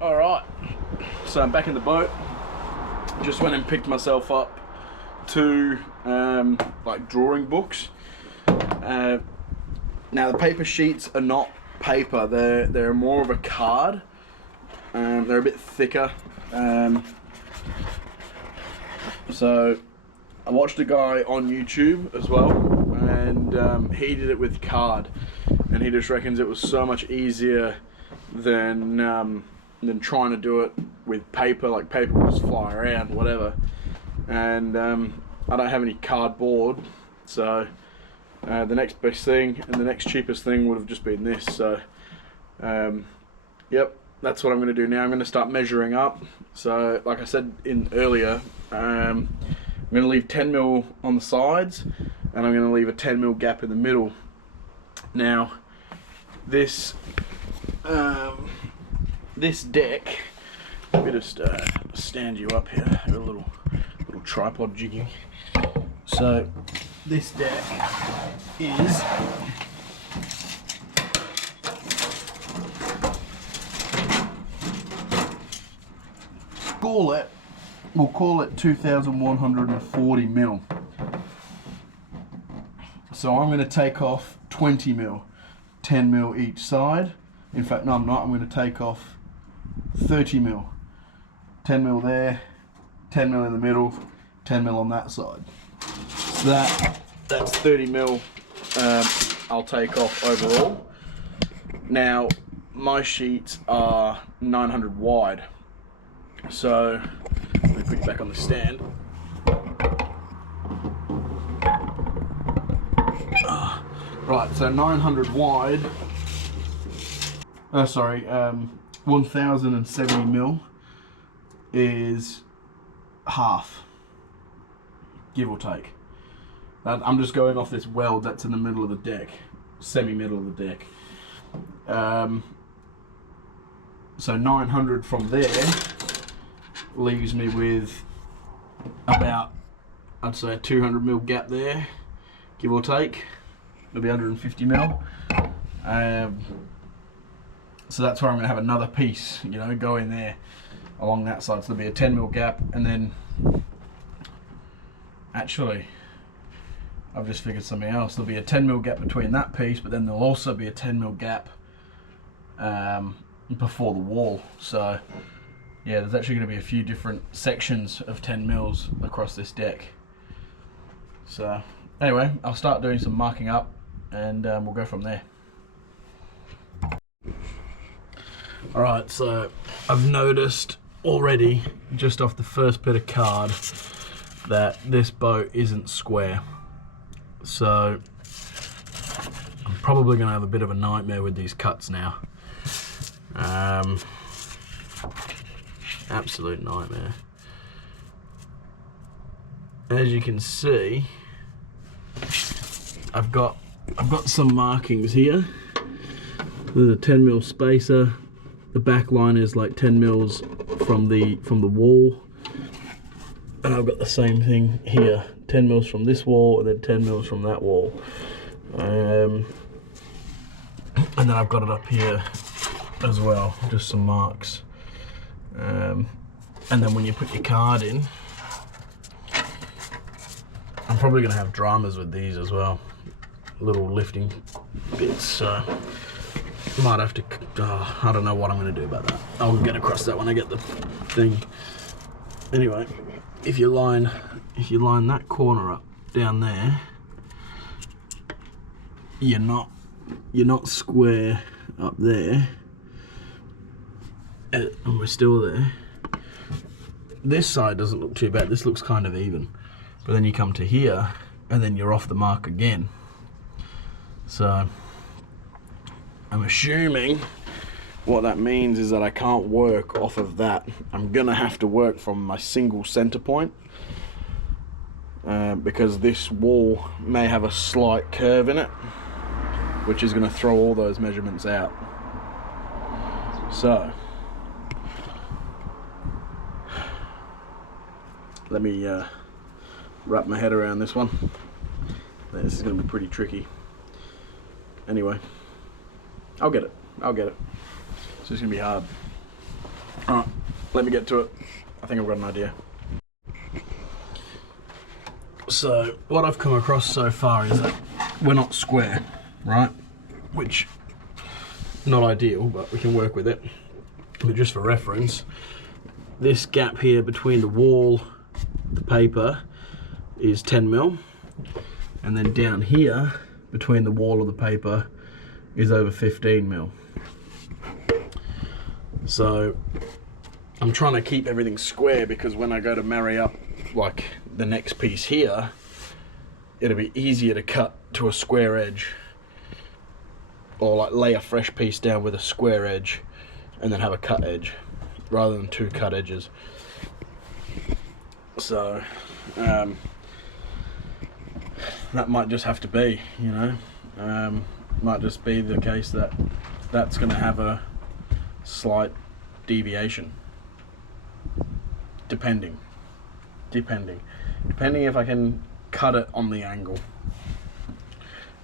Alright, so I'm back in the boat. Just went and picked myself up two like drawing books. Now the paper sheets are not paper, they're more of a card. They're a bit thicker. So I watched a guy on YouTube as well, and he did it with card, and he just reckons it was so much easier than trying to do it with paper. Like paper will just fly around, whatever. And I don't have any cardboard, so the next best thing and the next cheapest thing would have just been this. So yep, that's what I'm going to do now. I'm going to start measuring up. So like I said earlier, I'm going to leave 10 mil on the sides, and I'm going to leave a 10 mil gap in the middle. Now this this deck, let me just stand you up here, a little tripod jigging. So this deck is we'll call it 2,140 mil. So I'm going to take off 20 mil, 10 mil each side. In fact, no, I'm not. I'm going to take off 30 mil, 10 mil there, 10 mil in the middle, 10 mil on that side. So that's 30 mil I'll take off overall. Now my sheets are 900 wide, so let me put you back on the stand. Right, so 900 wide, 1070 mil is half, give or take. I'm just going off this weld that's in the middle of the deck, semi-middle of the deck. So 900 from there leaves me with about, I'd say, a 200 mil gap there, give or take, maybe 150 mil. So that's where I'm going to have another piece, you know, go in there along that side. So there'll be a 10 mil gap, and then actually I've just figured something else. There'll be a 10 mil gap between that piece, but then there'll also be a 10 mil gap before the wall. So yeah, there's actually going to be a few different sections of 10 mils across this deck. So anyway, I'll start doing some marking up, and we'll go from there. Alright, so I've noticed already, just off the first bit of card, that this boat isn't square. So I'm probably going to have a bit of a nightmare with these cuts now. Absolute nightmare. As you can see, I've got some markings here. There's a 10 mil spacer. The back line is like 10 mils from the wall, and I've got the same thing here, 10 mils from this wall and then 10 mils from that wall, and then I've got it up here as well, just some marks. And then when you put your card in, I'm probably going to have dramas with these as well, little lifting bits, so might have to, I don't know what I'm going to do about that. I'll get across that when I get the thing. Anyway, if you line that corner up down there, you're not square up there, and we're still there. This side doesn't look too bad. This looks kind of even, but then you come to here, and then you're off the mark again. So I'm assuming what that means is that I can't work off of that. I'm gonna have to work from my single center point, because this wall may have a slight curve in it, which is gonna throw all those measurements out. So let me wrap my head around this one. This is gonna be pretty tricky. Anyway, I'll get it. It's just gonna be hard. Alright, let me get to it. I think I've got an idea. So, what I've come across so far is that we're not square, right? Which, not ideal, but we can work with it. But just for reference, this gap here between the wall, the paper, is 10mm. And then down here, between the wall of the paper, is over 15mm. So, I'm trying to keep everything square because when I go to marry up like the next piece here, it'll be easier to cut to a square edge, or like lay a fresh piece down with a square edge and then have a cut edge rather than two cut edges. So that might just have to be, you know, might just be the case that that's going to have a slight deviation, depending if I can cut it on the angle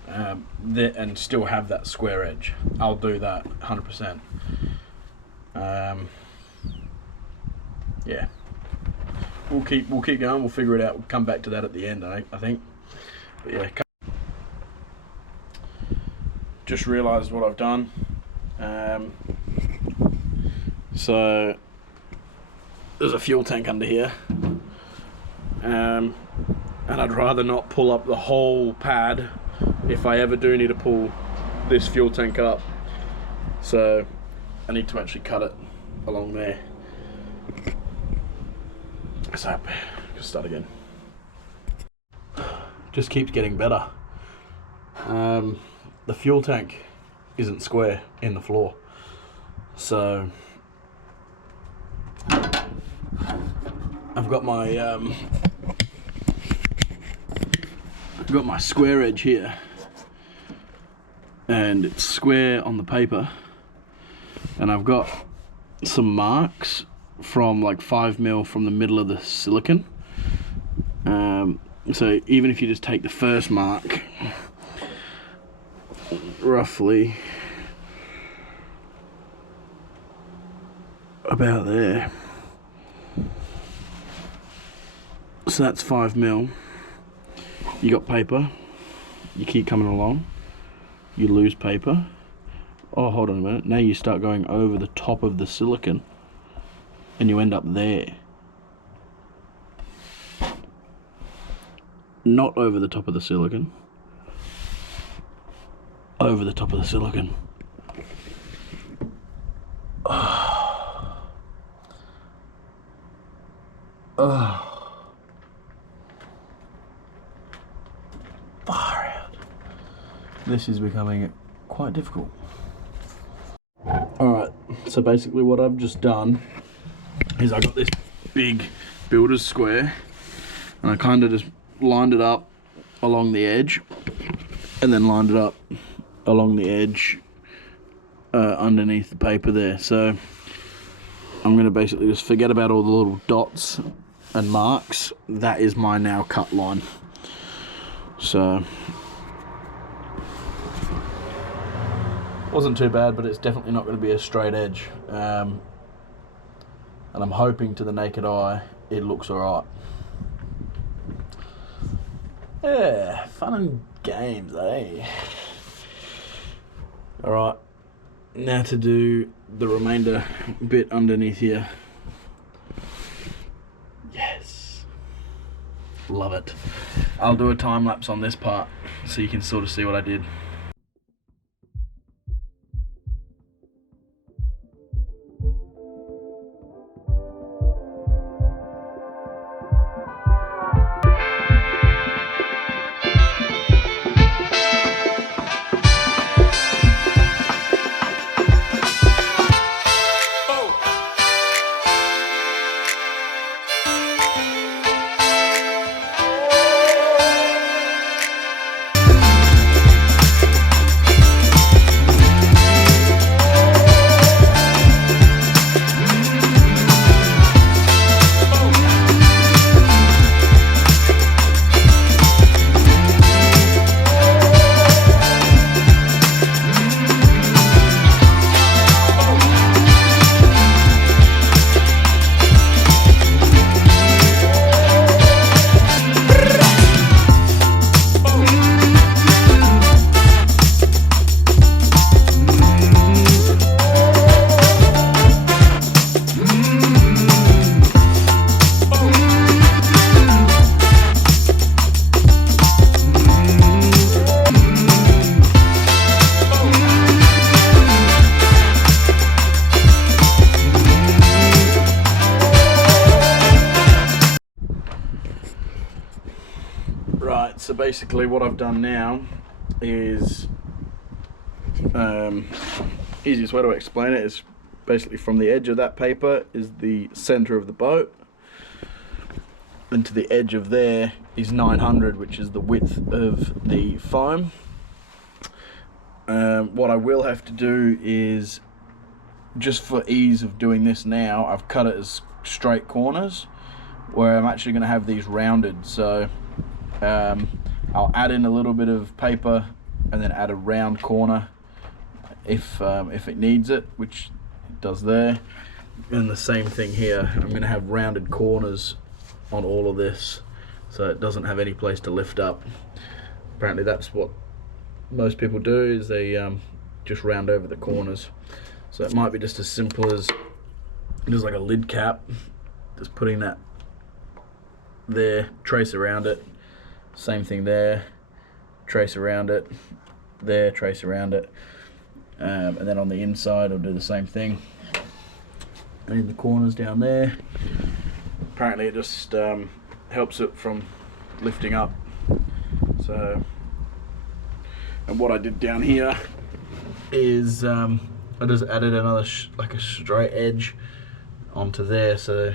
and still have that square edge. I'll do that 100%. Yeah, we'll keep going. We'll figure it out. We'll come back to that at the end, I think. But yeah, just realised what I've done. So there's a fuel tank under here, and I'd rather not pull up the whole pad if I ever do need to pull this fuel tank up. So I need to actually cut it along there. So just start again. Just keeps getting better. The fuel tank isn't square in the floor, so I've got my square edge here, and it's square on the paper, and I've got some marks from like 5mm from the middle of the silicon. So even if you just take the first mark, roughly about there, so that's 5mm. You got paper, you keep coming along, you lose paper. Oh, hold on a minute, now you start going over the top of the silicon and you end up there. Not over the top of the silicon, over the top of the silicon. Far out. This is becoming quite difficult. Alright, so basically what I've just done is I got this big builder's square and I kind of just lined it up along the edge and then lined it up along the edge underneath the paper there. So I'm going to basically just forget about all the little dots and marks. That is my now cut line. So wasn't too bad, but it's definitely not going to be a straight edge, and I'm hoping to the naked eye it looks alright. Yeah, fun and games, eh? Alright, now to do the remainder bit underneath here. Yes, love it. I'll do a time lapse on this part so you can sort of see what I did. basically what I've done now is, easiest way to explain it is basically from the edge of that paper is the center of the boat, and to the edge of there is 900, which is the width of the foam. What I will have to do is, just for ease of doing this now, I've cut it as straight corners, where I'm actually going to have these rounded. So I'll add in a little bit of paper and then add a round corner if it needs it, which it does there. And the same thing here, I'm going to have rounded corners on all of this, so it doesn't have any place to lift up. Apparently that's what most people do, is they just round over the corners. So it might be just as simple as just like a lid cap, just putting that there, trace around it, same thing there, trace around it, there, trace around it, and then on the inside I'll do the same thing, and in the corners down there. Apparently it just helps it from lifting up. So, and what I did down here is I just added another like a straight edge onto there, so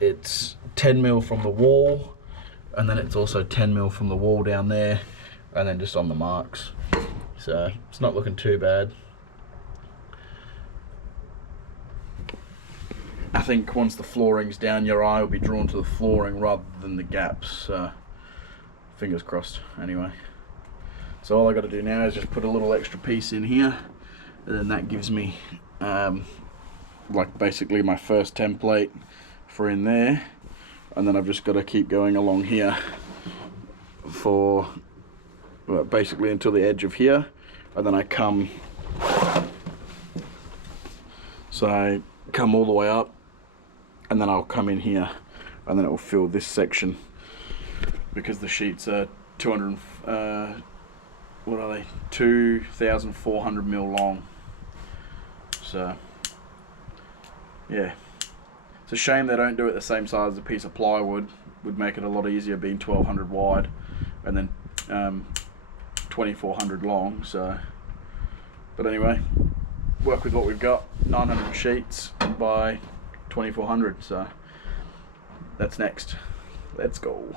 it's 10 mil from the wall, and then it's also 10 mil from the wall down there, and then just on the marks. So it's not looking too bad. I think once the flooring's down, your eye will be drawn to the flooring rather than the gaps. So fingers crossed. Anyway, so all I got to do now is just put a little extra piece in here, and then that gives me like basically my first template for in there, and then I've just got to keep going along here for basically until the edge of here, and then I come all the way up, and then I'll come in here, and then it will fill this section, because the sheets are 2,400 mil long. So yeah, it's a shame they don't do it the same size as a piece of plywood. Would make it a lot easier, being 1200 wide and then 2400 long. So, but anyway, work with what we've got. 900 sheets by 2400. So that's next. Let's go.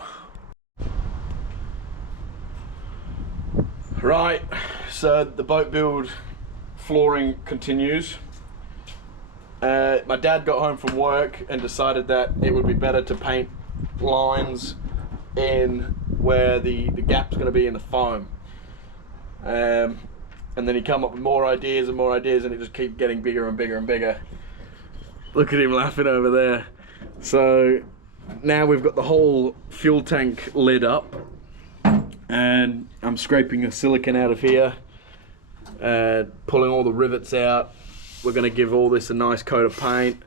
Right, so the boat build flooring continues. My dad got home from work and decided that it would be better to paint lines in where the gap's going to be in the foam. And then he come up with more ideas and more ideas, and it just keeps getting bigger and bigger and bigger. Look at him laughing over there. So now we've got the whole fuel tank lid up, and I'm scraping the silicone out of here, pulling all the rivets out. We're going to give all this a nice coat of paint.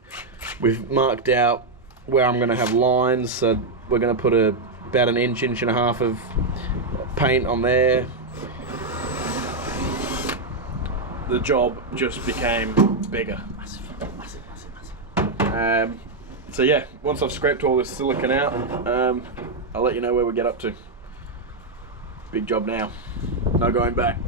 We've marked out where I'm going to have lines, so we're going to put about an inch, inch and a half of paint on there. The job just became bigger. Massive, massive, massive, massive. So yeah, once I've scraped all this silicone out, I'll let you know where we get up to. Big job now, no going back.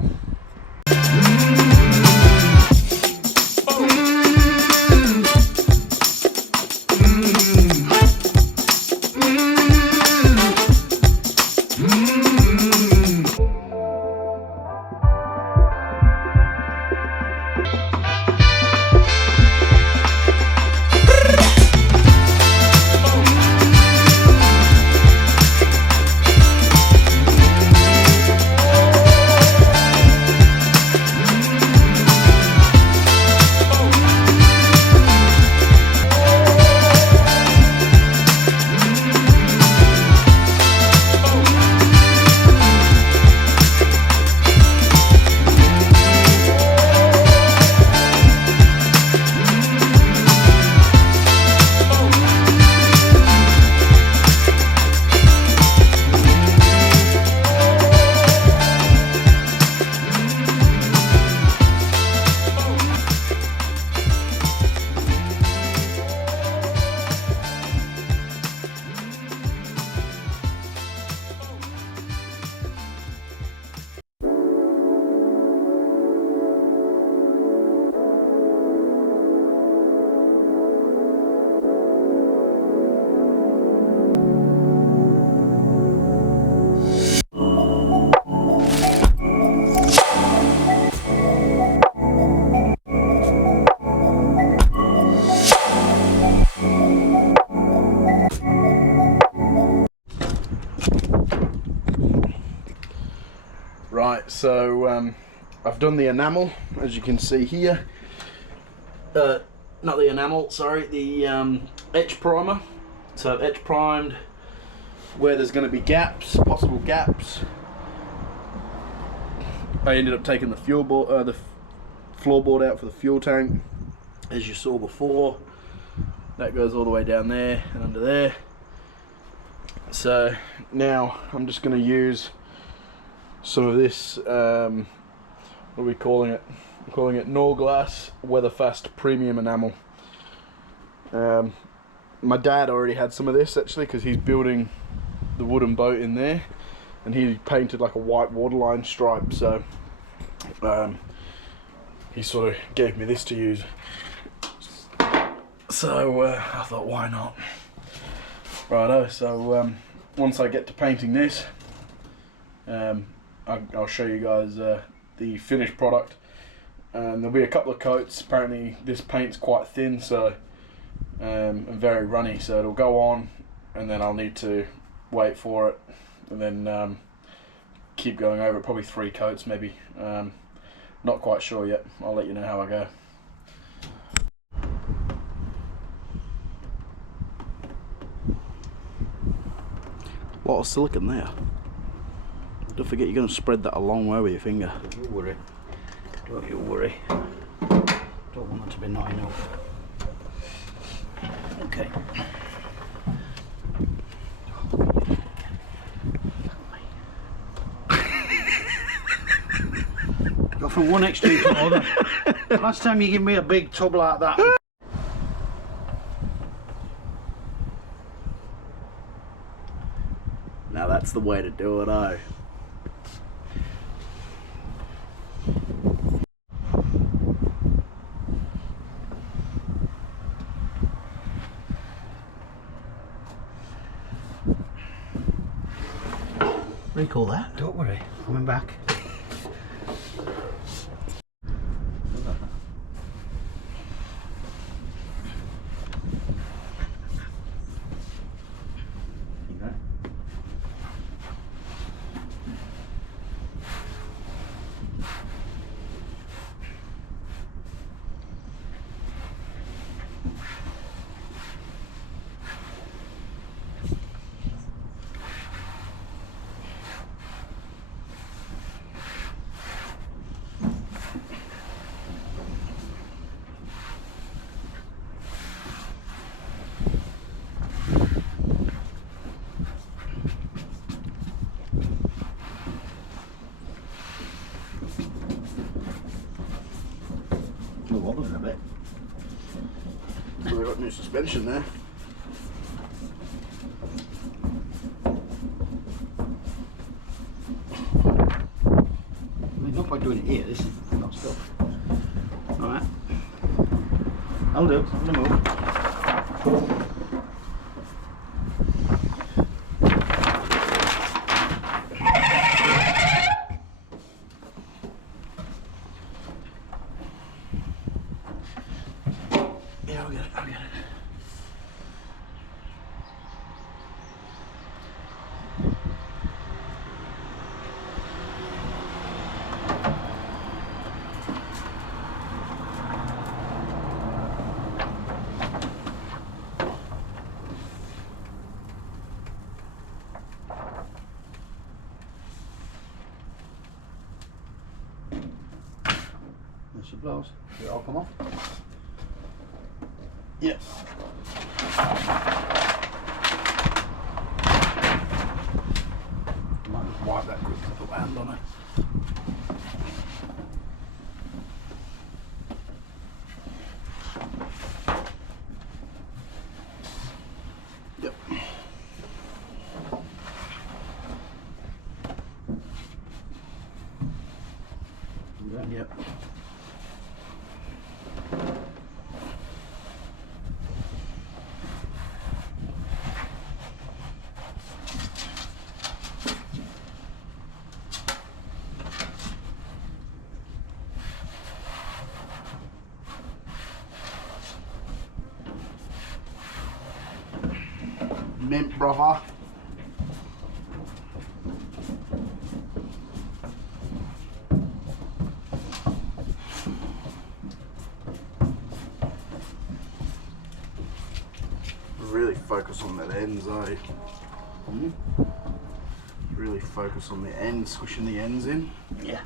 So I've done the enamel, as you can see here. Not the enamel, sorry, the etch primer. So etch primed where there's going to be gaps, possible gaps. I ended up taking the fuel board, the floorboard out for the fuel tank, as you saw before. That goes all the way down there and under there. So now I'm just going to use some of this, what are we calling it? I'm calling it Norglass Weatherfast Premium Enamel. My dad already had some of this actually, because he's building the wooden boat in there, and he painted like a white waterline stripe, so he sort of gave me this to use. So I thought, why not? Righto, so once I get to painting this, I'll show you guys the finished product. There'll be a couple of coats. Apparently this paint's quite thin, so and very runny, so it'll go on and then I'll need to wait for it and then keep going over it. Probably 3 coats maybe. Not quite sure yet. I'll let you know how I go. A lot of silicone there. Don't forget you're going to spread that a long way with your finger. Don't you worry. Don't you worry. Don't want it to be not enough. Okay. Go from one extreme to another. Last time you gave me a big tub like that. Now that's the way to do it, eh? Recall that. Don't worry, coming back. Wobbling a bit. So we've got new suspension there. There's no point doing it here, this is not stuff. Alright. I'll do it, I'm gonna move. Yeah, I'll get it, I'll get it. There she blows. Did it all come off? Yeah. Might just wipe that quick to put my hand on it. Yep. Yep. Mint, brother. Really focus on that ends, eh? Mm. Really focus on the ends, squishing the ends in. Yeah.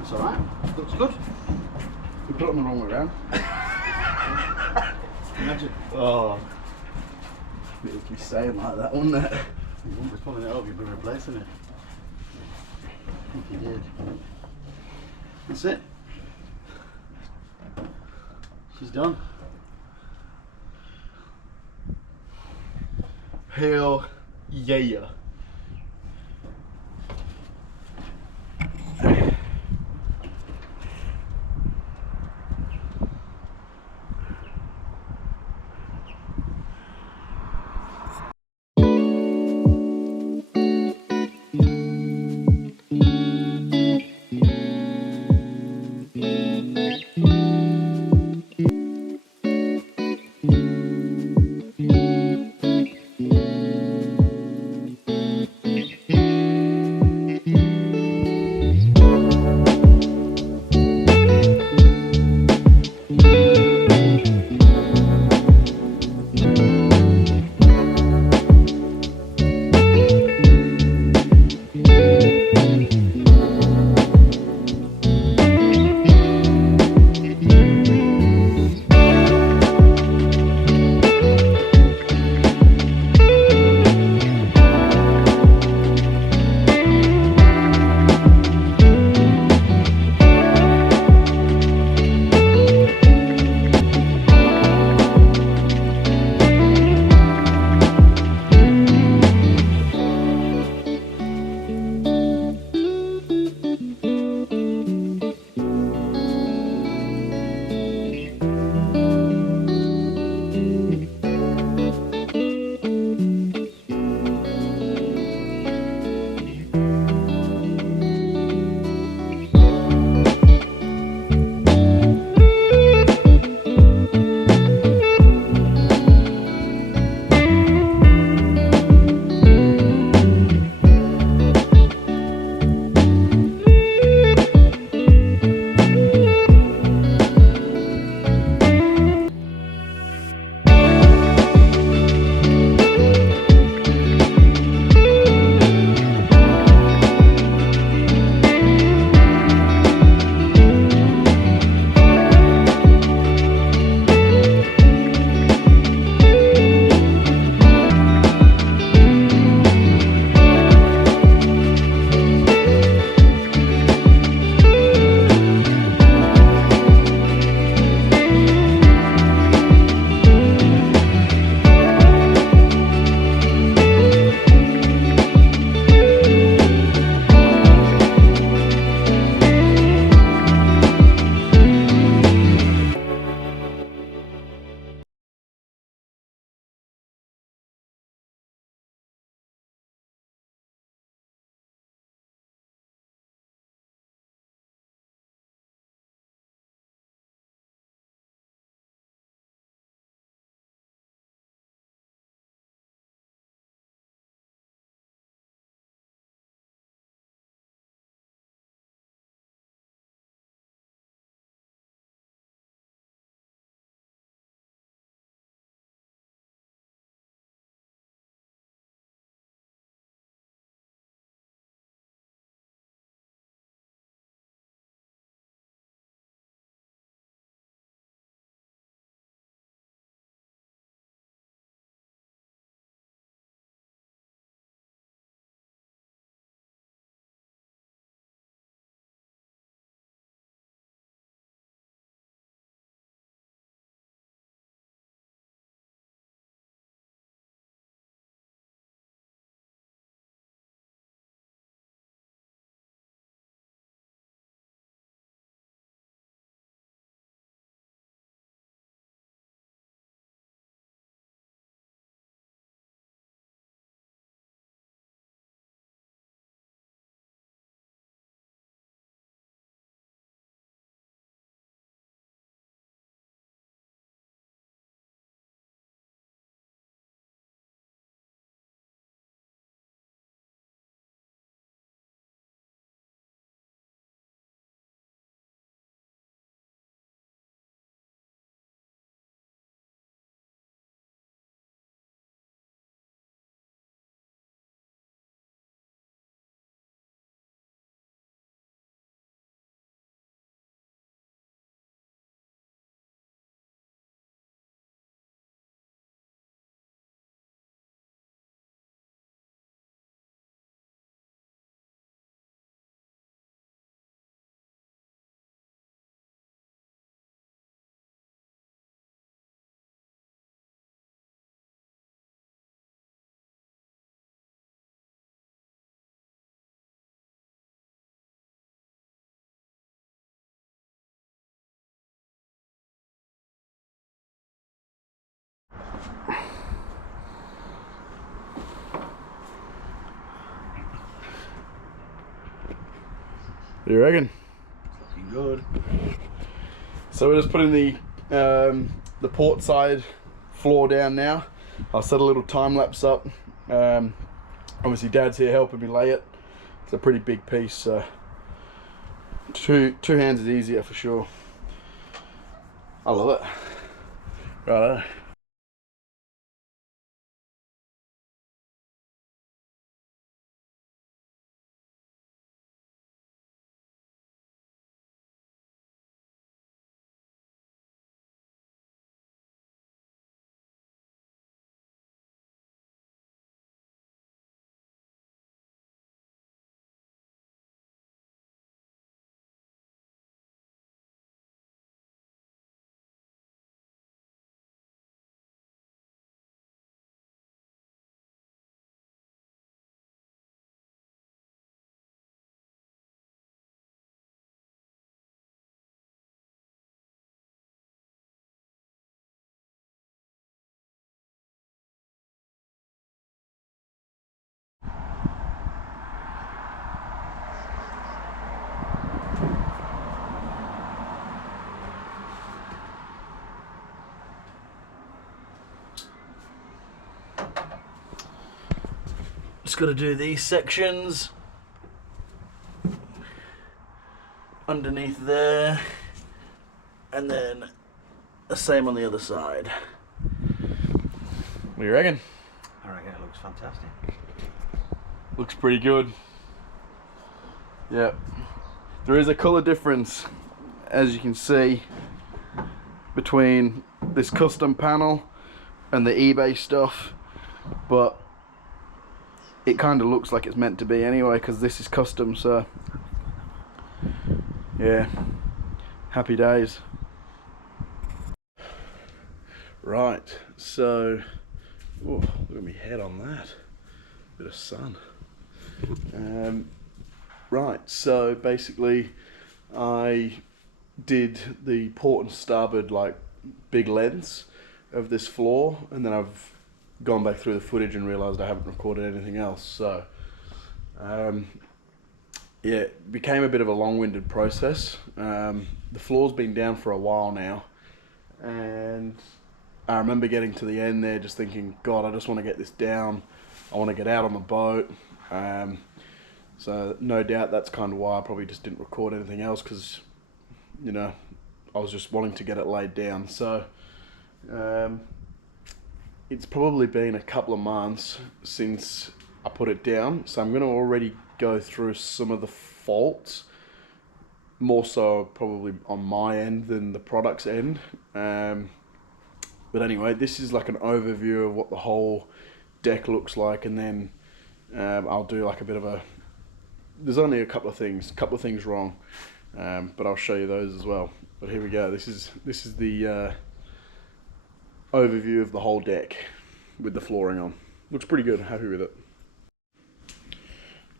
It's alright. Looks good. We put them the wrong way around. Imagine. Oh. It would be saying like that, wouldn't it? You won't be pulling it up, you'd be replacing it. I think you did. That's it. She's done. Hell yeah. Do you reckon? It's looking good. So we're just putting the port side floor down now. I'll set a little time lapse up. Obviously Dad's here helping me lay it. It's a pretty big piece, so two hands is easier for sure. I love it. Righto. Just got to do these sections underneath there, and then the same on the other side. What do you reckon? I reckon it looks fantastic. Looks pretty good. Yep. There is a colour difference, as you can see, between this custom panel and the eBay stuff, but it kind of looks like it's meant to be anyway, because this is custom, so yeah, happy days. Right, so oh, look at me head on that, bit of sun. Right, so basically I did the port and starboard like big lengths of this floor, and then I've gone back through the footage and realised I haven't recorded anything else, so yeah, it became a bit of a long-winded process. The floor's been down for a while now, and I remember getting to the end there just thinking, God, I just want to get this down, I want to get out on the boat. So no doubt that's kind of why I probably just didn't record anything else, because, you know, I was just wanting to get it laid down. So it's probably been a couple of months since I put it down, so I'm going to already go through some of the faults, more so probably on my end than the product's end. But anyway, this is like an overview of what the whole deck looks like, and then I'll do like a bit of a, there's only a couple of things wrong, but I'll show you those as well. But here we go. This is the overview of the whole deck with the flooring on. Looks pretty good, happy with it.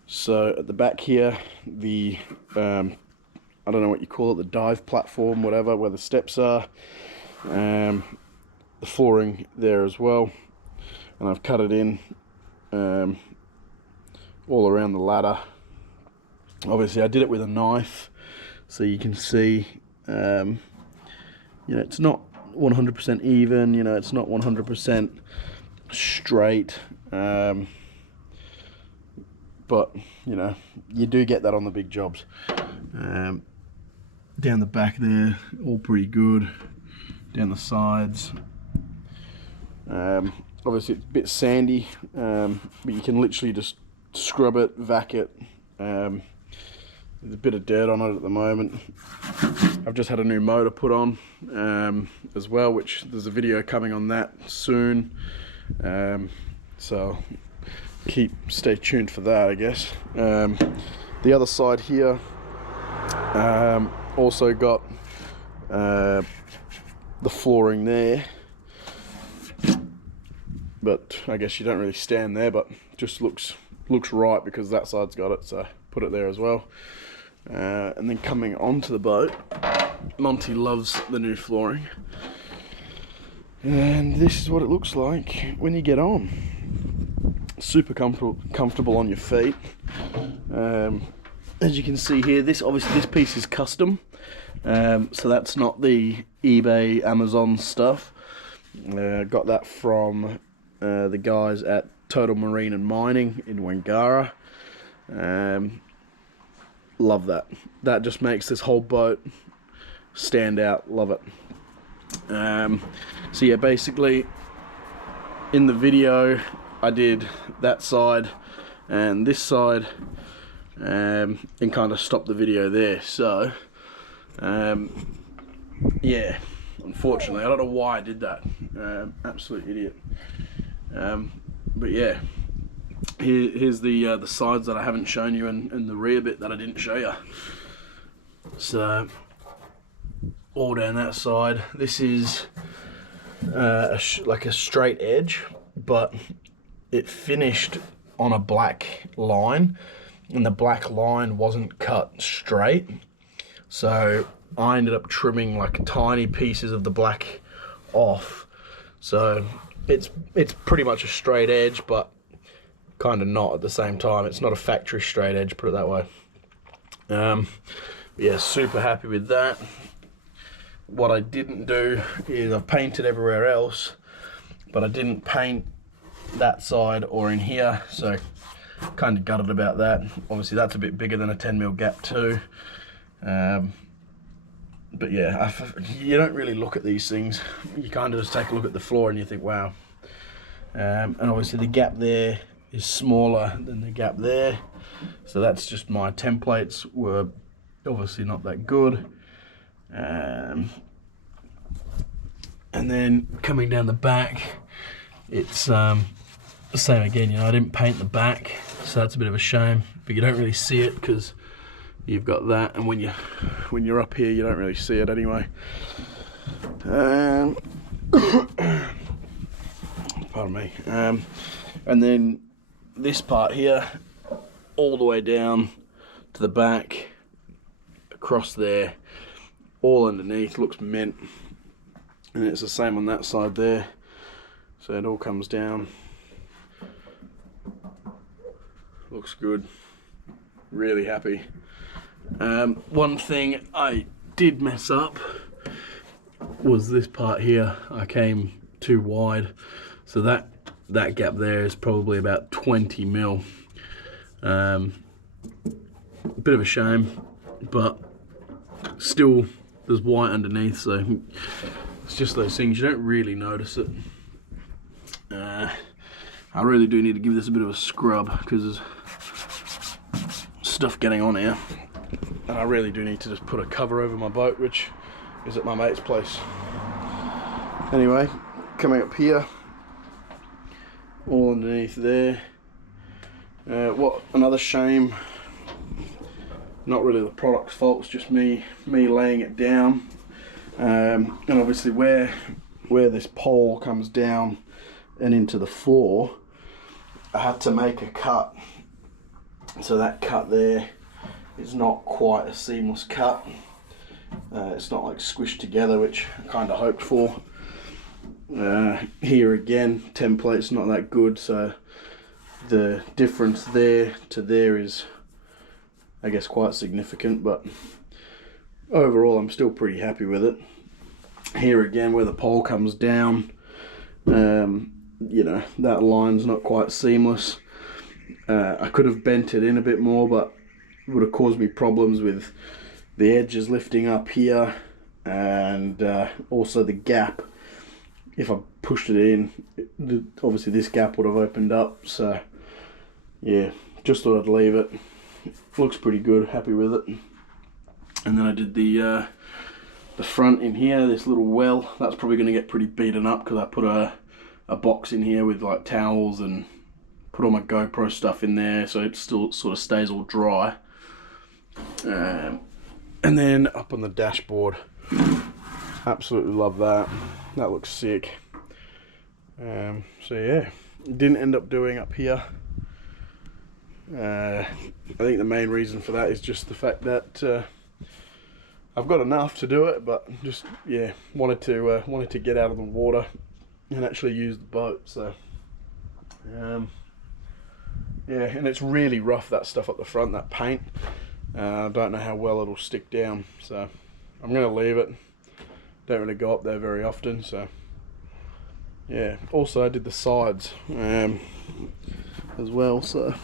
So at the back here, the I don't know what you call it, the dive platform, whatever, where the steps are, the flooring there as well, and I've cut it in all around the ladder. Obviously I did it with a knife, so you can see you know, it's not 100% even, you know, it's not 100% straight, but you know, you do get that on the big jobs. Down the back there, all pretty good. Down the sides, obviously it's a bit sandy, but you can literally just scrub it, vac it. There's a bit of dirt on it at the moment. I've just had a new motor put on as well, which there's a video coming on that soon, so stay tuned for that, I guess. The other side here also got the flooring there, but I guess you don't really stand there, but just looks right because that side's got it, so put it there as well. And then coming onto the boat, Monty loves the new flooring, and this is what it looks like when you get on. Super comfortable on your feet. as you can see here, this piece is custom, so that's not the eBay, Amazon stuff. Got that from the guys at Total Marine and Mining in Wangara. Love that. That just makes this whole boat stand out. Love it. So yeah, basically in the video I did that side and this side, and kind of stopped the video there. So yeah, unfortunately I don't know why I did that. Absolute idiot. But yeah, here's the sides that I haven't shown you, and the rear bit that I didn't show you. So all down that side, this is like a straight edge, but it finished on a black line, and the black line wasn't cut straight, so I ended up trimming like tiny pieces of the black off. So it's pretty much a straight edge, but kind of not at the same time. It's not a factory straight edge, put it that way. Yeah, super happy with that. What I didn't do is I've painted everywhere else, but I didn't paint that side or in here, so kind of gutted about that. Obviously that's a bit bigger than a 10mm gap too. But yeah, you don't really look at these things. You kind of just take a look at the floor and you think, wow. And obviously the gap there is smaller than the gap there, so that's just my templates were obviously not that good. And then coming down the back, it's the same again. You know, I didn't paint the back, so that's a bit of a shame, but you don't really see it because you've got that, and when you're up here you don't really see it anyway. Pardon me. And then this part here, all the way down to the back, across there, all underneath, looks mint. And it's the same on that side there, so it all comes down. Looks good. Really happy. One thing I did mess up was this part here. I came too wide, so that gap there is probably about 20mm. A bit of a shame, but still there's white underneath, so it's just those things, you don't really notice it. I really do need to give this a bit of a scrub because there's stuff getting on here, and I really do need to just put a cover over my boat, which is at my mate's place. Anyway, coming up here, all underneath there. What another shame, not really the product's fault, it's just me laying it down. And obviously where this pole comes down and into the floor, I had to make a cut, so that cut there is not quite a seamless cut. It's not like squished together, which I kind of hoped for. Here again, template's not that good, so the difference there to there is, I guess, quite significant, but overall I'm still pretty happy with it. Here again, where the pole comes down, you know, that line's not quite seamless. I could have bent it in a bit more, but it would have caused me problems with the edges lifting up here, and also the gap. If I pushed it in, obviously this gap would have opened up, so yeah, just thought I'd leave it. Looks pretty good, happy with it. And then I did the front in here, this little well, that's probably going to get pretty beaten up because I put a box in here with like towels and put all my GoPro stuff in there, so it still sort of stays all dry. And then up on the dashboard, absolutely love that. That looks sick. So yeah, didn't end up doing up here. I think the main reason for that is just the fact that I've got enough to do it, but just yeah, wanted to get out of the water and actually use the boat. So yeah, and it's really rough, that stuff up the front, that paint. I don't know how well it'll stick down, so I'm going to leave it. Don't really go up there very often, so yeah. Also I did the sides as well, so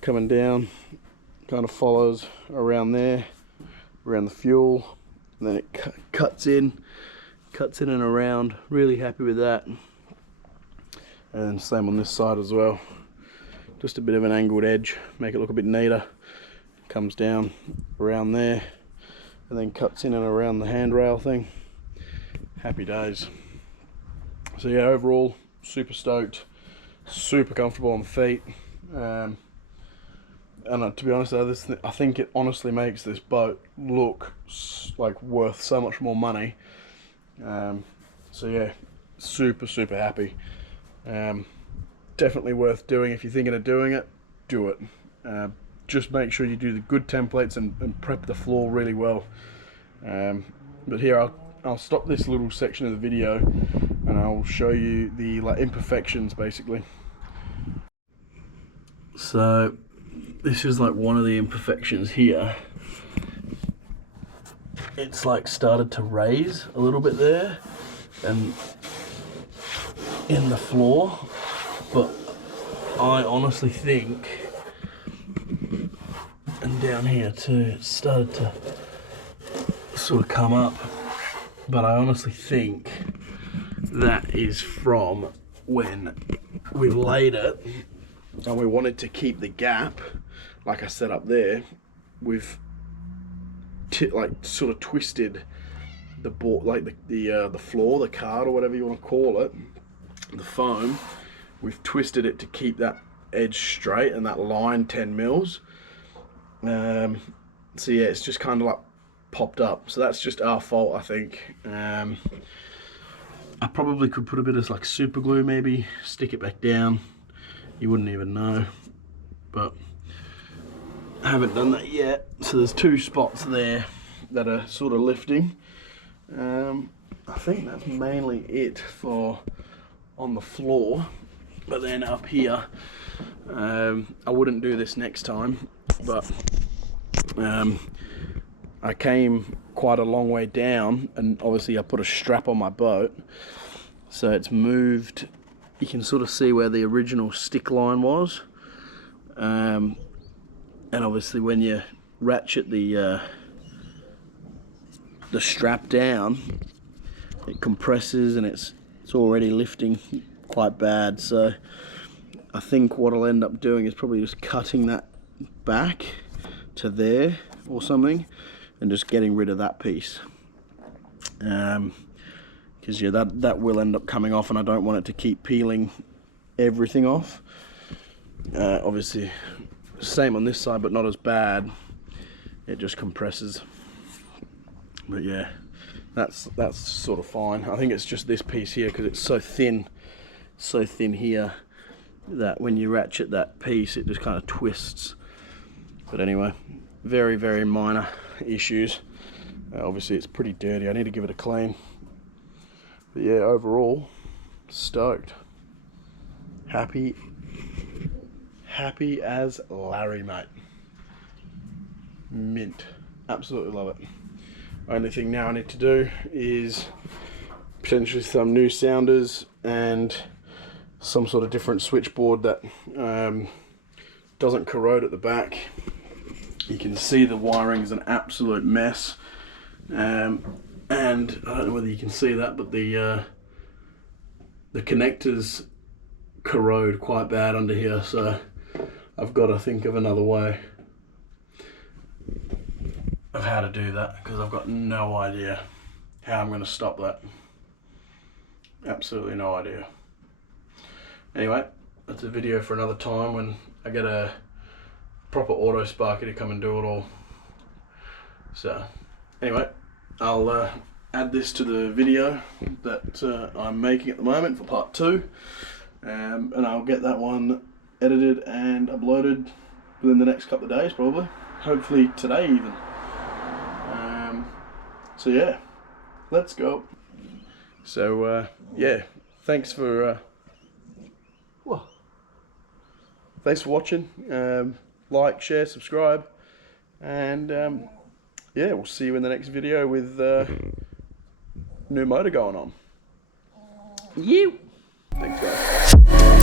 coming down kind of follows around there, around the fuel, and then it cuts in and around. Really happy with that. And same on this side as well, just a bit of an angled edge, make it look a bit neater. Comes down around there and then cuts in and around the handrail thing. Happy days. So yeah, overall super stoked, super comfortable on the feet, and to be honest, I think it honestly makes this boat look like worth so much more money. So yeah, super happy. Definitely worth doing. If you're thinking of doing it, do it. Just make sure you do the good templates and prep the floor really well. But here I'll stop this little section of the video and I'll show you the imperfections basically. So this is like one of the imperfections here. It's like started to raise a little bit there and in the floor, but I honestly think, and down here too, it started to sort of come up, but I honestly think that is from when we laid it and we wanted to keep the gap like I set up there. We've like sort of twisted the board, like the floor, the card, or whatever you want to call it, the foam. We've twisted it to keep that edge straight and that line 10 mils. So yeah, it's just kind of like popped up. So that's just our fault, I think. I probably could put a bit of like super glue, maybe stick it back down. You wouldn't even know, but I haven't done that yet. So there's two spots there that are sort of lifting. I think that's mainly it for on the floor. But then up here, I wouldn't do this next time, but I came quite a long way down, and obviously I put a strap on my boat, so it's moved. You can sort of see where the original stick line was, and obviously when you ratchet the strap down, it compresses and it's already lifting quite bad. So I think what I'll end up doing is probably just cutting that back to there or something and just getting rid of that piece, because yeah, that will end up coming off and I don't want it to keep peeling everything off. Obviously same on this side, but not as bad. It just compresses. But yeah, that's sort of fine. I think it's just this piece here because it's so thin here that when you ratchet that piece it just kind of twists. But anyway, very minor issues. Obviously it's pretty dirty, I need to give it a clean. But yeah, overall stoked, happy as Larry, mate. Mint, absolutely love it. Only thing now I need to do is potentially some new sounders and some sort of different switchboard that doesn't corrode at the back. You can see the wiring is an absolute mess, and I don't know whether you can see that, but the connectors corrode quite bad under here, so I've got to think of another way of how to do that, because I've got no idea how I'm going to stop that. Absolutely no idea. Anyway, that's a video for another time when I get a proper auto sparky to come and do it all. So anyway, I'll add this to the video that I'm making at the moment for part 2, and I'll get that one edited and uploaded within the next couple of days, probably, hopefully today even. So yeah, let's go. So yeah, thanks for watching. Like, share, subscribe, And yeah, we'll see you in the next video with new motor going on. You. Thanks, guys.